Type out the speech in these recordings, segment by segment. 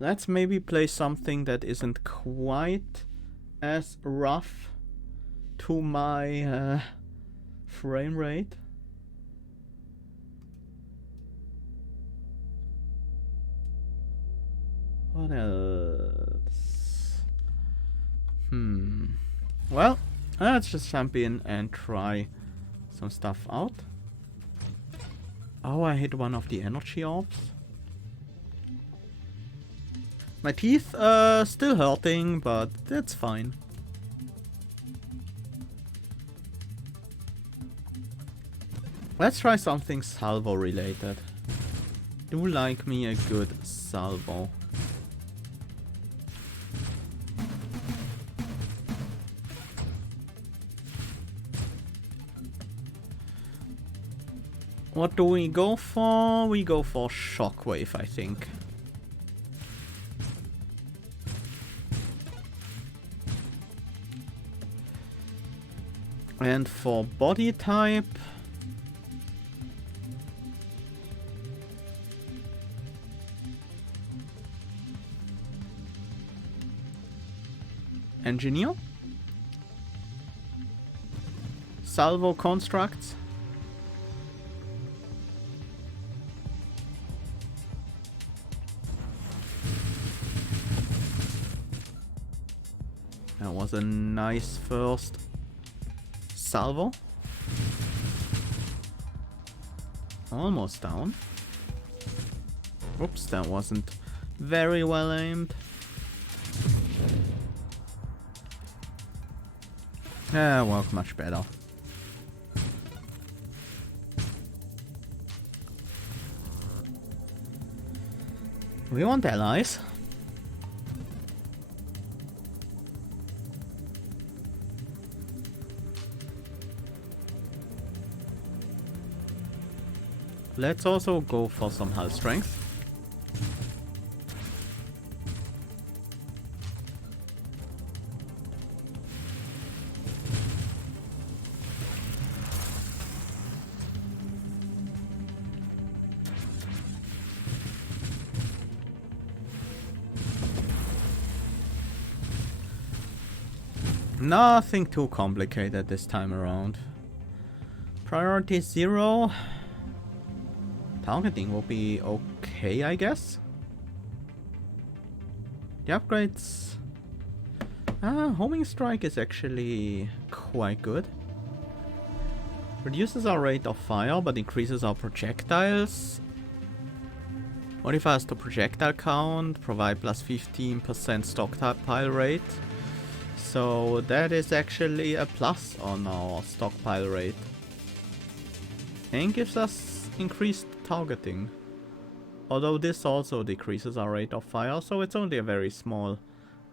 Let's maybe play something that isn't quite as rough to my frame rate. What else? Well, let's just jump in and try some stuff out. Oh, I hit one of the energy orbs. My teeth still hurting, but that's fine. Let's try something salvo related. Do like me a good salvo. What do we go for? We go for shockwave, I think. And for body type, engineer, salvo constructs, that was a nice first salvo. Almost down. Oops, that wasn't very well aimed. Worked much better. We want allies. Let's also go for some hull strength. Nothing too complicated this time around. Priority 0. Targeting will be okay, I guess. The upgrades... homing strike is actually quite good. Reduces our rate of fire, but increases our projectiles. Modifies the projectile count, provide plus 15% stockpile rate. So that is actually a plus on our stockpile rate. And gives us increased targeting. Although this also decreases our rate of fire, so it's only a very small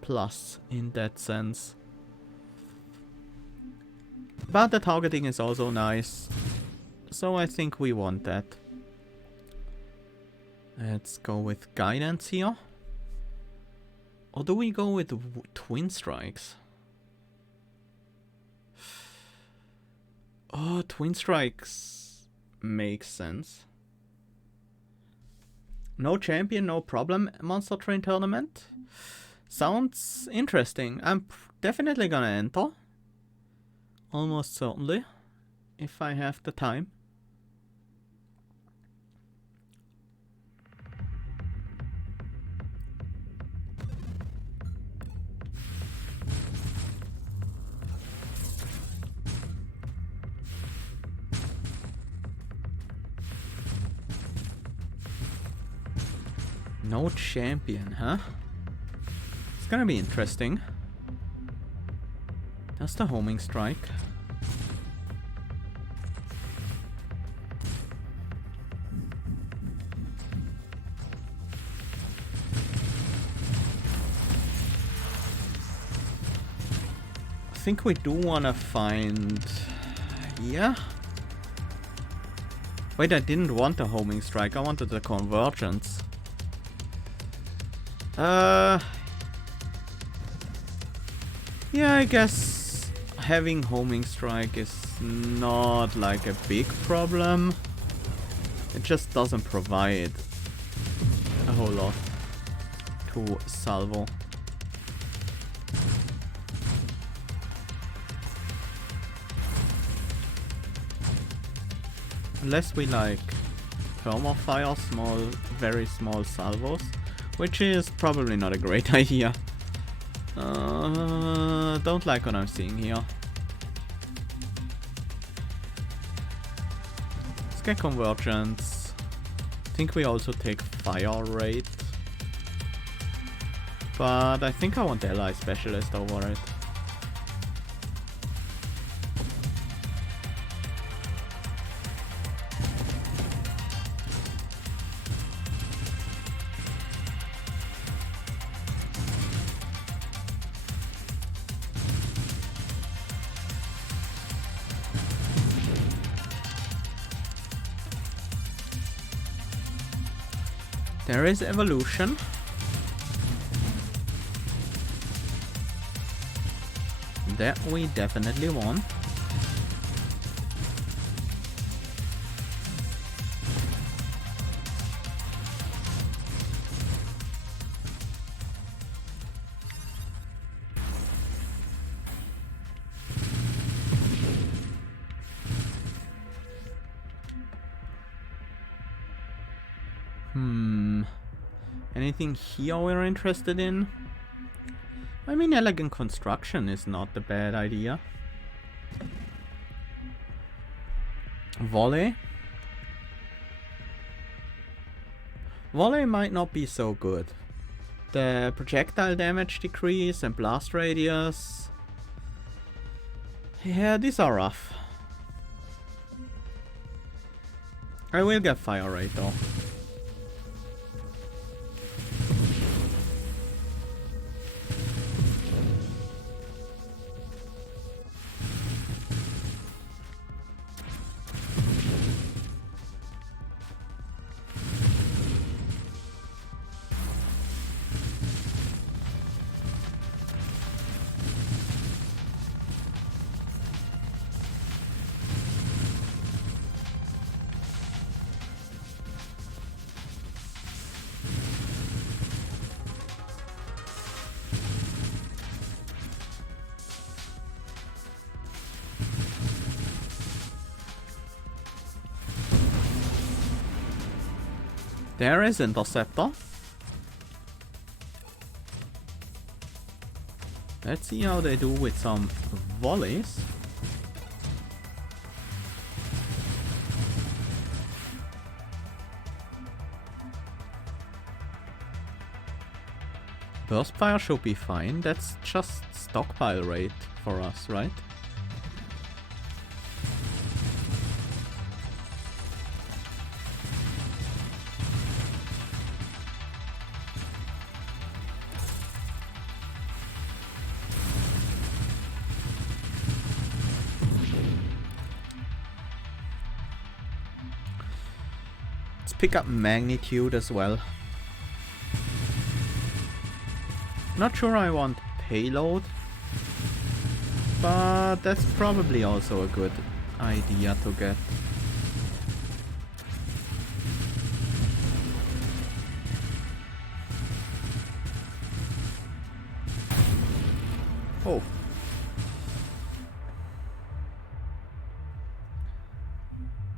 plus in that sense. But the targeting is also nice, so I think we want that. Let's go with guidance here. Or do we go with twin strikes? Oh, twin strikes makes sense. No champion, no problem. Monster Train tournament. Sounds interesting. I'm definitely gonna enter. Almost certainly. If I have the time. No champion, huh? It's gonna be interesting. That's the homing strike. I think we do wanna find... Yeah? Wait, I didn't want the homing strike, I wanted the convergence. Yeah, I guess having homing strike is not like a big problem. It just doesn't provide a whole lot. to salvo. Unless we like thermofire small, very small salvos, which is probably not a great idea. Don't like what I'm seeing here. Let's get convergence. I think we also take fire rate. But I think I want ally specialist over it. There is evolution. That we definitely want. Anything here we're interested in? I mean, elegant construction is not a bad idea. Volley? Volley might not be so good. The projectile damage decrease and blast radius. Yeah, these are rough. I will get fire rate though. There is Interceptor. Let's see how they do with some volleys. Burst fire should be fine. That's just stockpile rate for us, right? Pick up magnitude as well. Not sure I want payload, but that's probably also a good idea to get. Oh.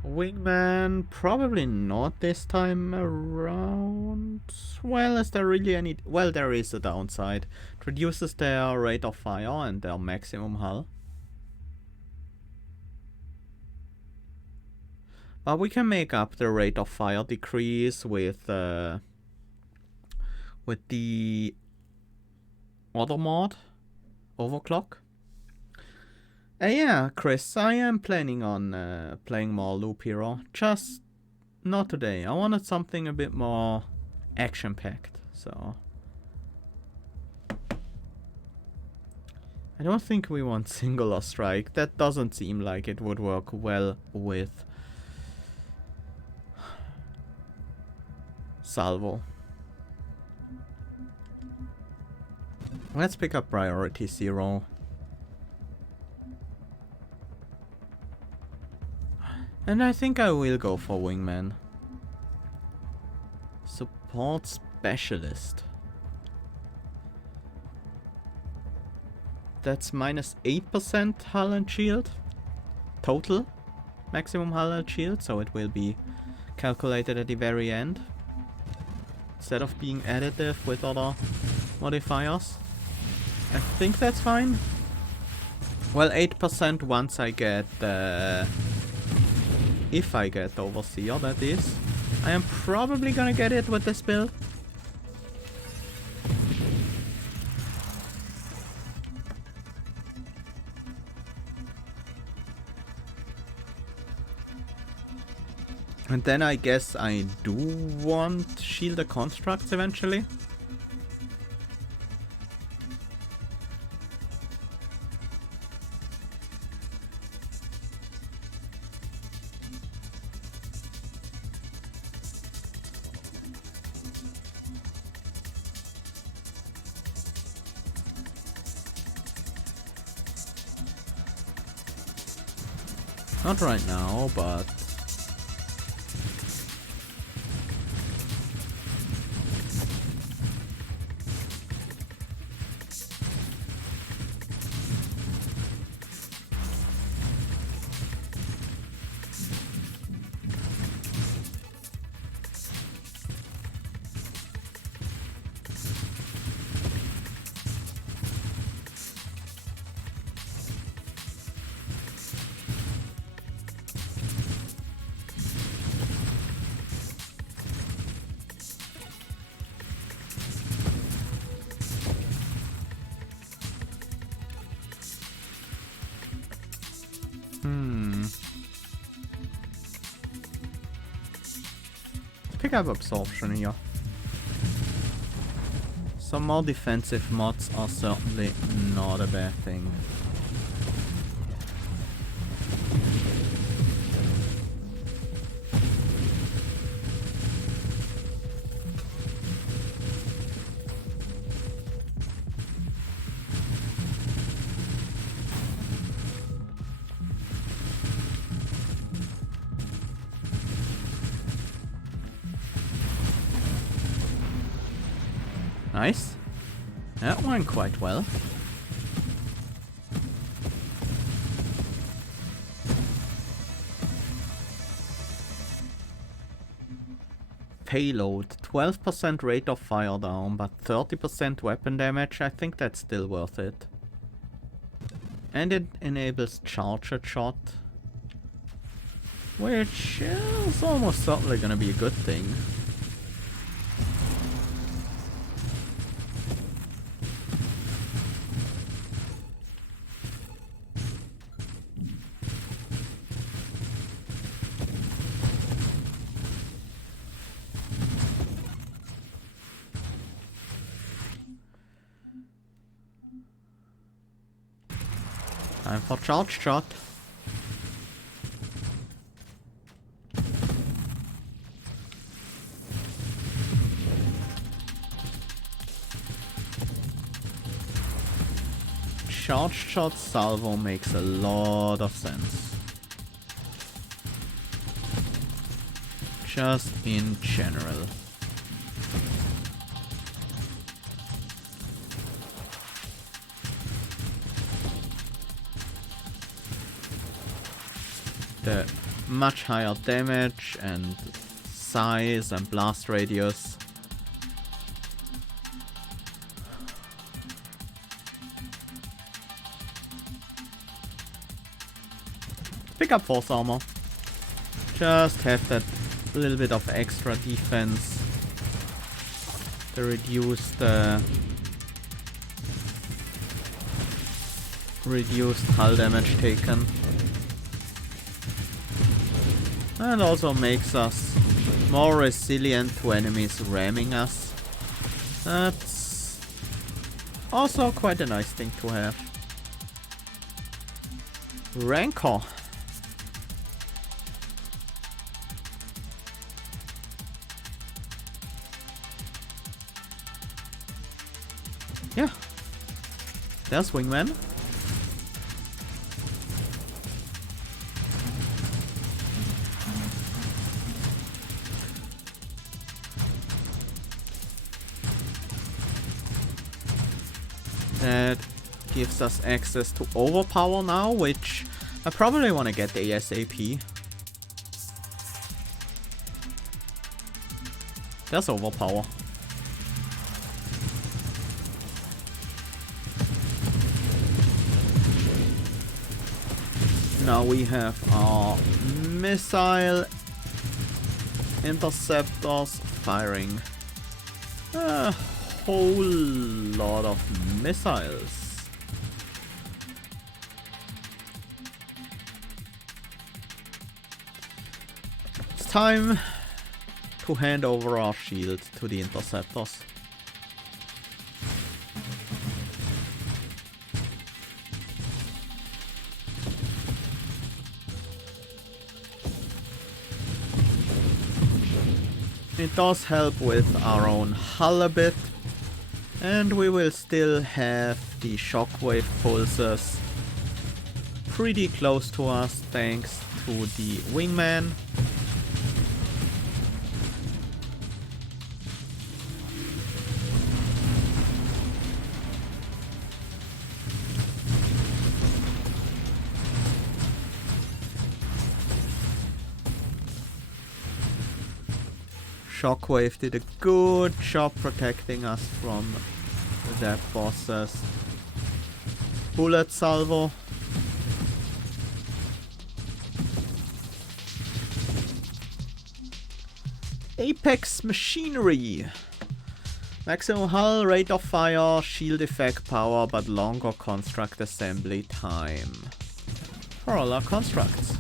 Wingman, probably not this time around. Well, is there really any... Well, there is a downside. It reduces their rate of fire and their maximum hull. But we can make up the rate of fire decrease with the other mod, Overclock. Yeah, Chris, I am planning on playing more Loop Hero. Just not today. I wanted something a bit more action-packed, so... I don't think we want Singular Strike. That doesn't seem like it would work well with Salvo. Let's pick up Priority 0. And I think I will go for Wingman. Support Specialist. that's minus 8% hull and shield. Total maximum hull and shield, so it will be calculated at the very end. Instead of being additive with other modifiers. I think that's fine. Well, 8% once I get if I get the Overseer, that is. I am probably gonna get it with this build. And then I guess I do want shielded constructs eventually. Not right now, but pick up absorption here. Some more defensive mods are certainly not a bad thing. Nice. That went quite well. Payload. 12% rate of fire down, but 30% weapon damage. I think that's still worth it. And it enables charged shot. Which is almost certainly gonna be a good thing. Time for charge shot. Charge shot salvo makes a lot of sense. Just in general. The much higher damage and size and blast radius. Pick up force armor. Just have that little bit of extra defense to reduce the reduced hull damage taken. And also makes us more resilient to enemies ramming us. That's also quite a nice thing to have. Rancor. Yeah. There's Wingman. gives us access to overpower now, which I probably want to get ASAP. There's overpower. Now we have our missile interceptors firing a whole lot of missiles. It's time to hand over our shield to the interceptors. It does help with our own hull a bit, and we will still have the shockwave pulses pretty close to us thanks to the wingman. Shockwave did a good job protecting us from that boss's bullet salvo. Apex machinery. Maximum hull, rate of fire, shield effect power, but longer construct assembly time for all our constructs.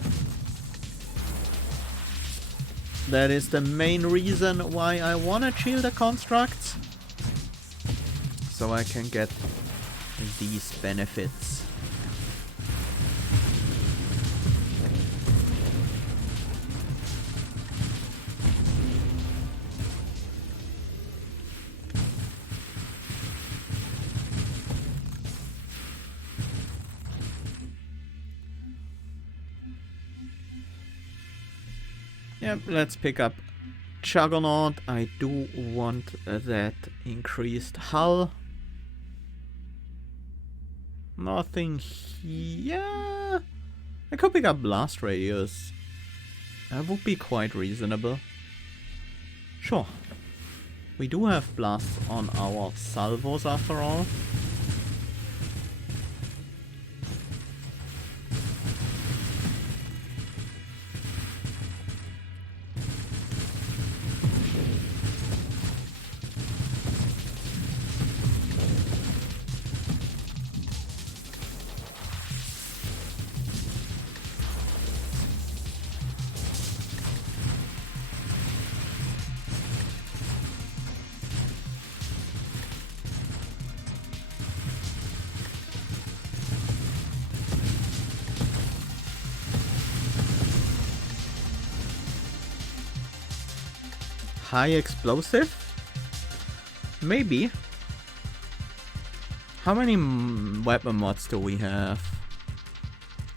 That is the main reason why I want to shield the constructs, so I can get these benefits. Yep, let's pick up Juggernaut. I do want that increased hull. Nothing here. I could pick up Blast Radius. That would be quite reasonable. Sure. We do have blasts on our salvos after all. High explosive? Maybe. How many weapon mods do we have?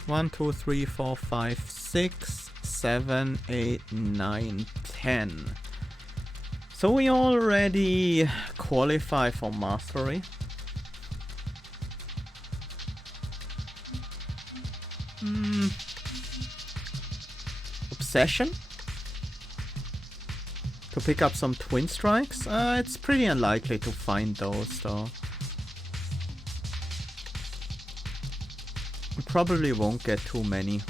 1, 2, 3, 4, 5, 6, 7, 8, 9, 10. So we already qualify for mastery. Obsession? To pick up some twin strikes? It's pretty unlikely to find those though. We probably won't get too many.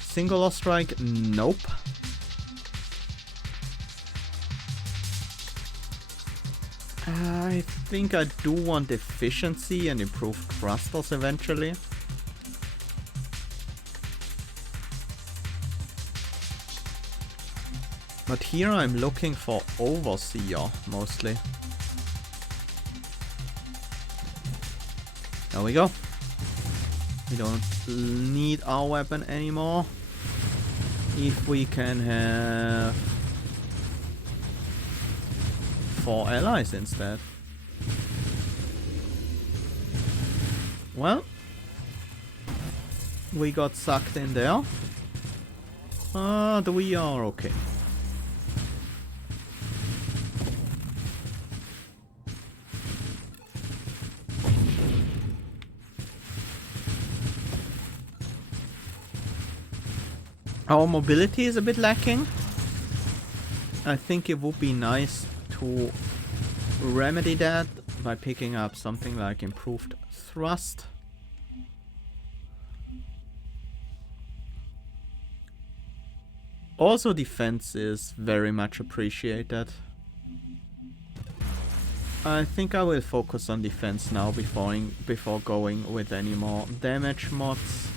Singular strike? Nope. I think I do want efficiency and improved thrusters eventually. But here I'm looking for Overseer, mostly. There we go. We don't need our weapon anymore. If we can have 4 allies instead. Well, we got sucked in there. But we are okay. Our mobility is a bit lacking. I think it would be nice to remedy that by picking up something like improved thrust. Also, defense is very much appreciated. I think I will focus on defense now before going with any more damage mods.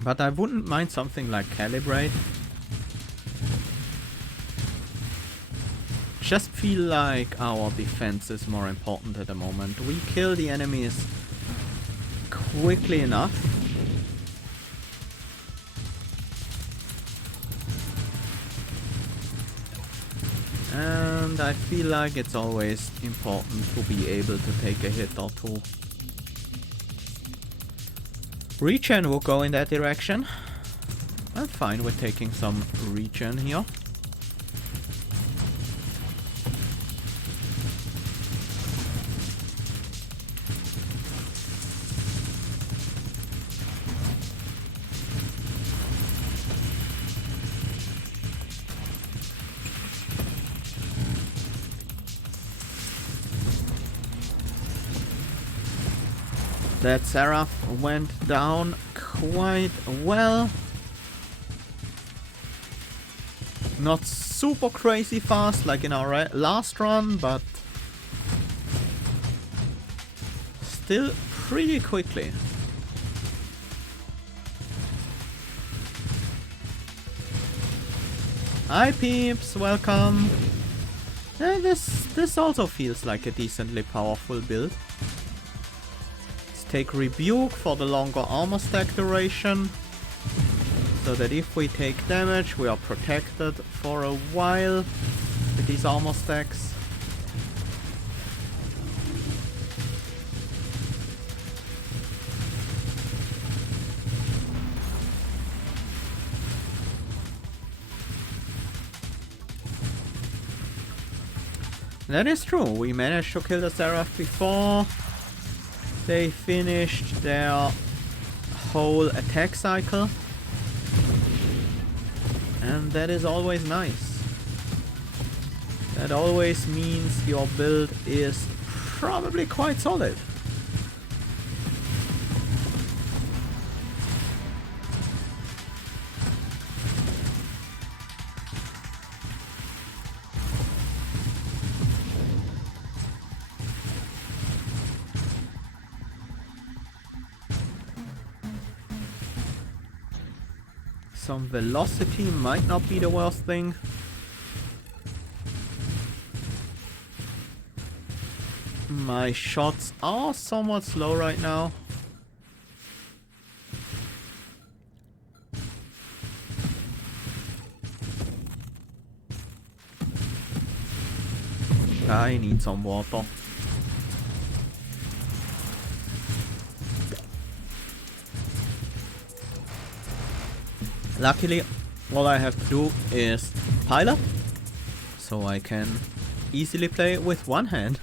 But I wouldn't mind something like Calibrate. Just feel like our defense is more important at the moment. We kill the enemies quickly enough. And I feel like it's always important to be able to take a hit or two. Regen will go in that direction. I'm fine with taking some regen here. That Seraph went down quite well. Not super crazy fast like in our last run, but still pretty quickly. Hi peeps, welcome. This also feels like a decently powerful build. Take Rebuke for the longer armor stack duration, so that if we take damage we are protected for a while with these armor stacks. That is true, we managed to kill the Seraph before they finished their whole attack cycle, and that is always nice. That always means your build is probably quite solid. Some velocity might not be the worst thing. My shots are somewhat slow right now. I need some water. Luckily, all I have to do is pilot, so I can easily play with one hand.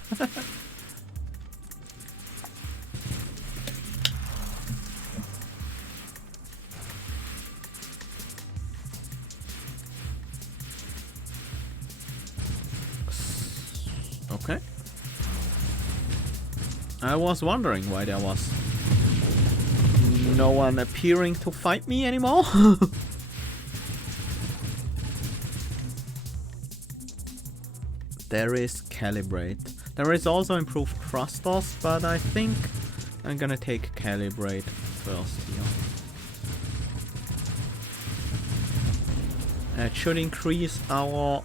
Okay. I was wondering why there was no one appearing to fight me anymore. There is Calibrate. There is also improved thrusters, but I think I'm gonna take Calibrate first here. It should increase our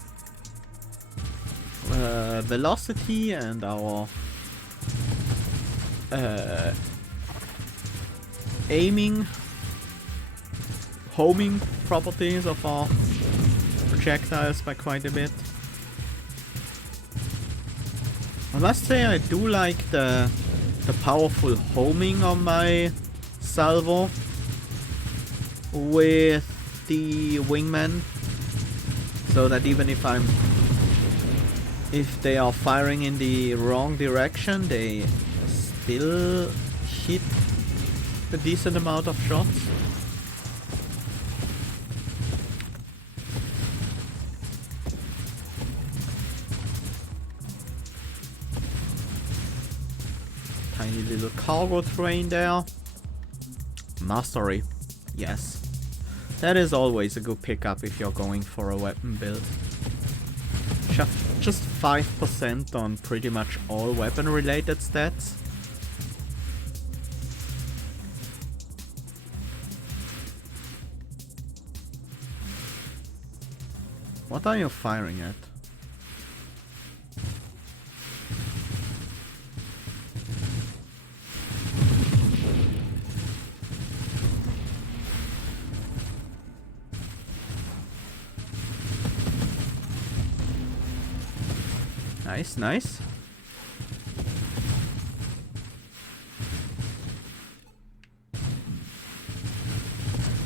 velocity and our aiming, homing properties of our projectiles by quite a bit. must say I do like the powerful homing on my salvo with the wingman, so that even if they are firing in the wrong direction, they still hit a decent amount of shots. Tiny little cargo train there. Mastery, yes. That is always a good pickup if you're going for a weapon build. Just 5% on pretty much all weapon related stats. What are you firing at? Nice, nice.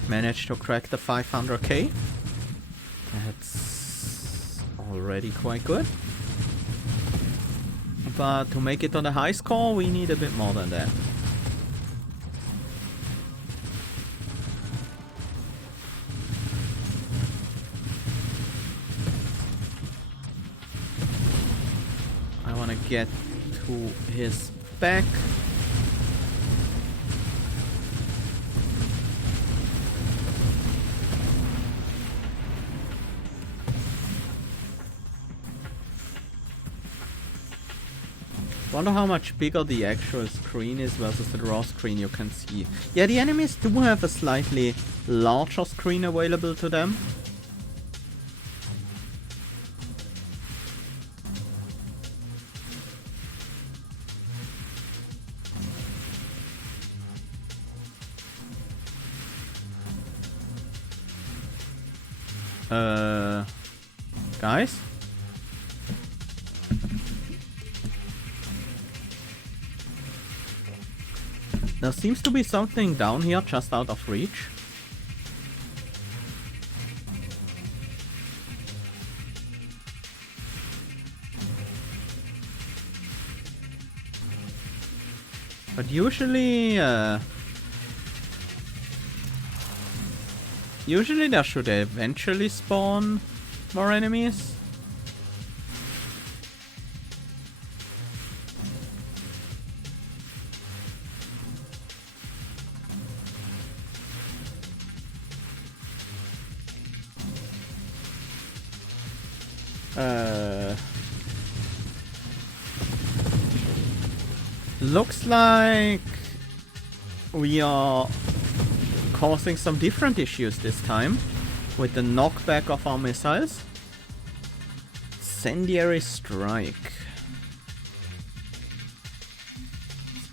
Managed to crack the 500k. That's already quite good. But to make it on the high score, we need a bit more than that. Get to his back. Wonder how much bigger the actual screen is versus the raw screen you can see. Yeah, the enemies do have a slightly larger screen available to them. Guys? There seems to be something down here just out of reach. But usually there should eventually spawn more enemies. Looks like we are causing some different issues this time with the knockback of our missiles. Incendiary strike.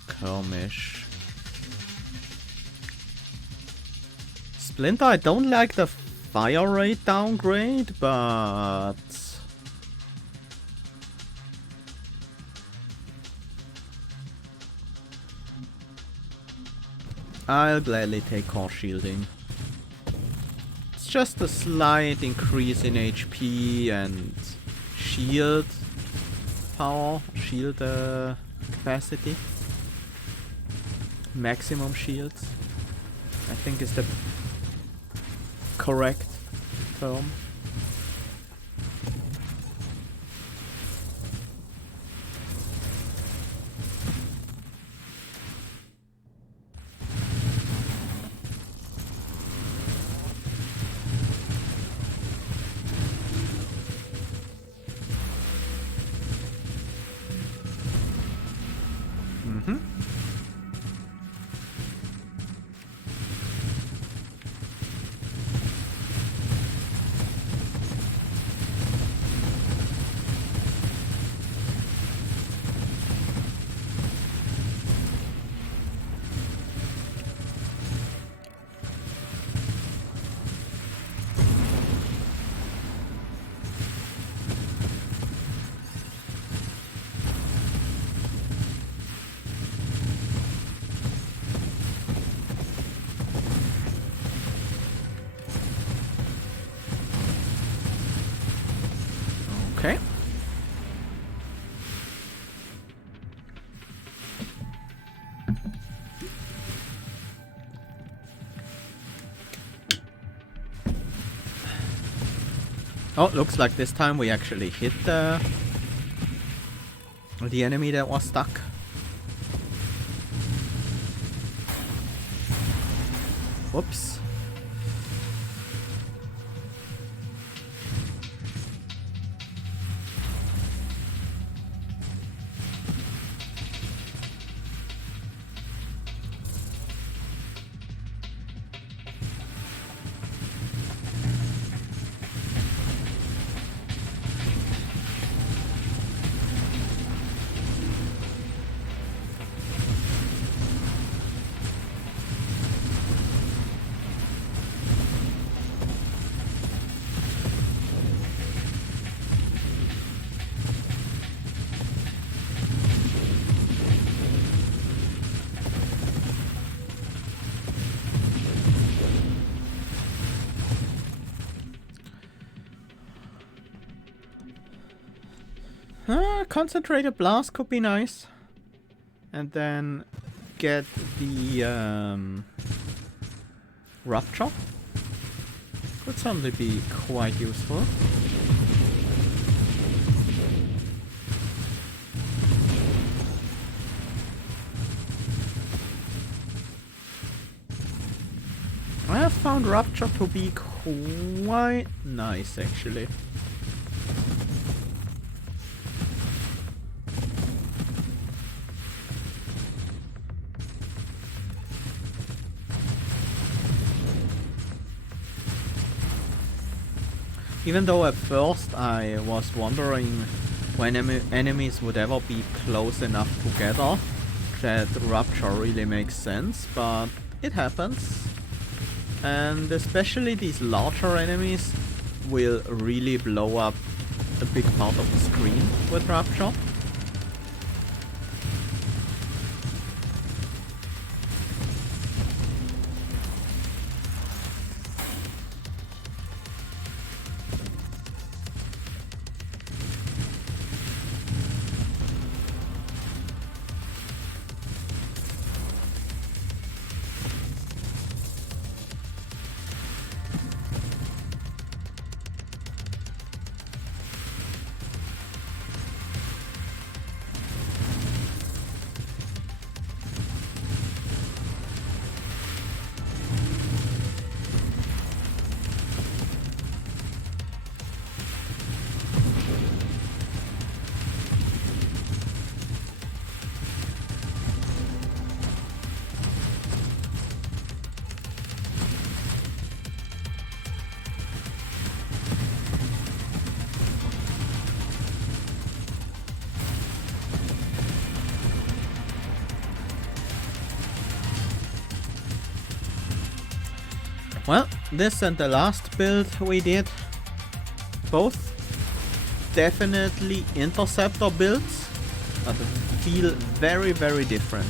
Skirmish. Splinter, I don't like the fire rate downgrade, but I'll gladly take core shielding. It's just a slight increase in HP and shield power, shield capacity. Maximum shields, I think is the correct term. Oh, looks like this time we actually hit the enemy that was stuck. Whoops. Concentrated blast could be nice. And then get the rupture. Could certainly be quite useful. I have found rupture to be quite nice actually. Even though at first I was wondering when enemies would ever be close enough together that rupture really makes sense, but it happens. And especially these larger enemies will really blow up a big part of the screen with rupture. Well, this and the last build we did, both definitely interceptor builds, but feel very, very different.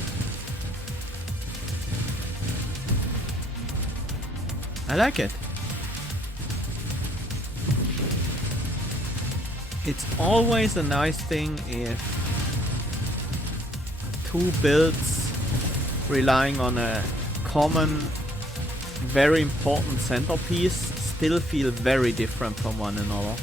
I like it. It's always a nice thing if two builds relying on a common, very important centerpiece still feel very different from one another.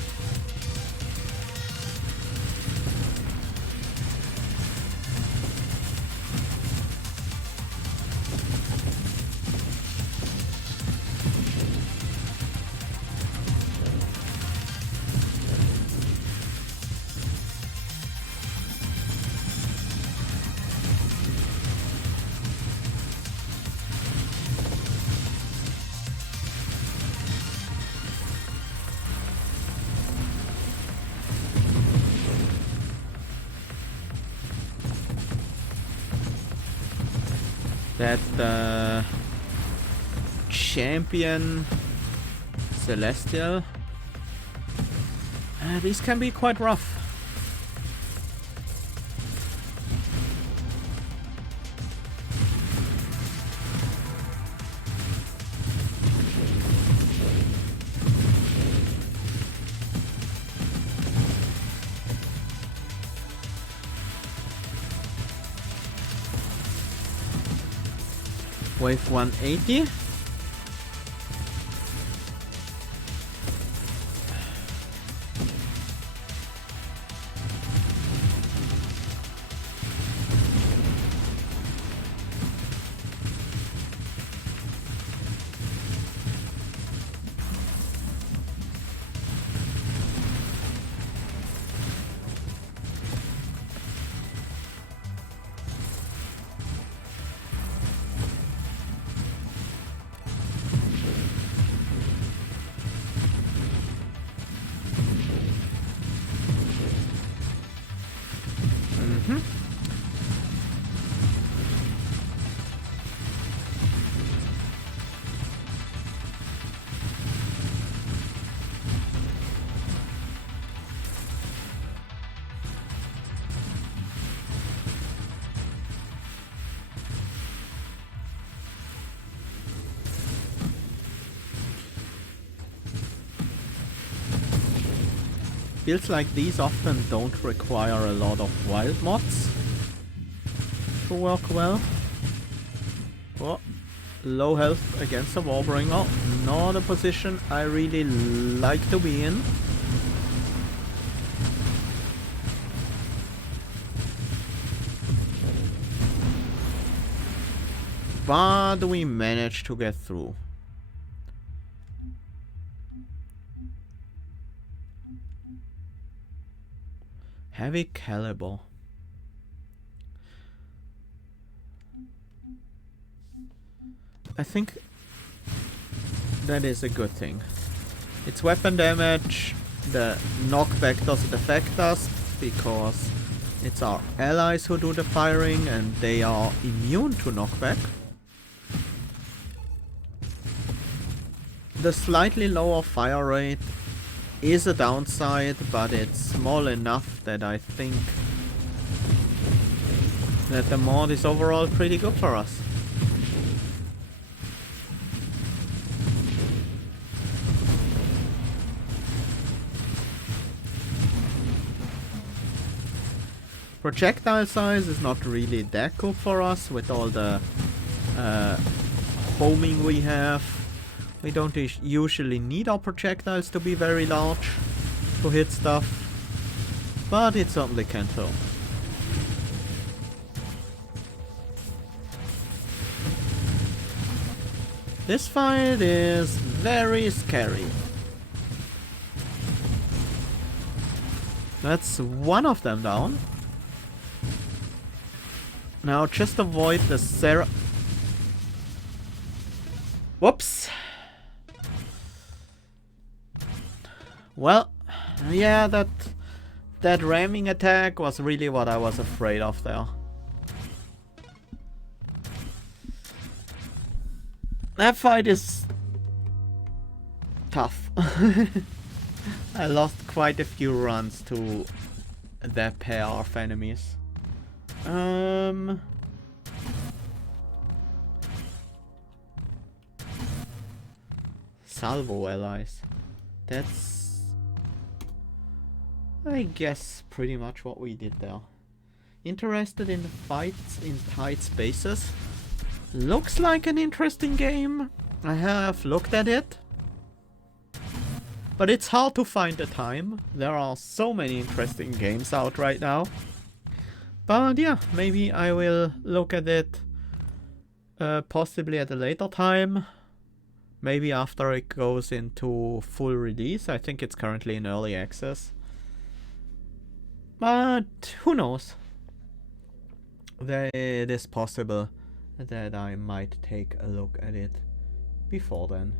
That champion celestial, these can be quite rough. Wave 180. builds like these often don't require a lot of wild mods to work well. Oh, low health against a Warbringer. Not a position I really like to be in. But we managed to get through. Heavy caliber. I think that is a good thing. It's weapon damage. The knockback doesn't affect us because it's our allies who do the firing and they are immune to knockback. The slightly lower fire rate is a downside, but it's small enough that I think that the mod is overall pretty good for us. Projectile size is not really that good for us with all the homing we have. We don't usually need our projectiles to be very large to hit stuff, but it certainly can do. This fight is very scary. That's one of them down. Now just avoid the Whoops! Well, yeah, that ramming attack was really what I was afraid of there. That fight is tough. I lost quite a few runs to that pair of enemies. Salvo allies. That's, I guess, pretty much what we did there. Interested in the fights in tight spaces? Looks like an interesting game. I have looked at it. But it's hard to find the time. There are so many interesting games out right now. But yeah, maybe I will look at it possibly at a later time. Maybe after it goes into full release. I think it's currently in early access. But who knows? It is possible that I might take a look at it before then.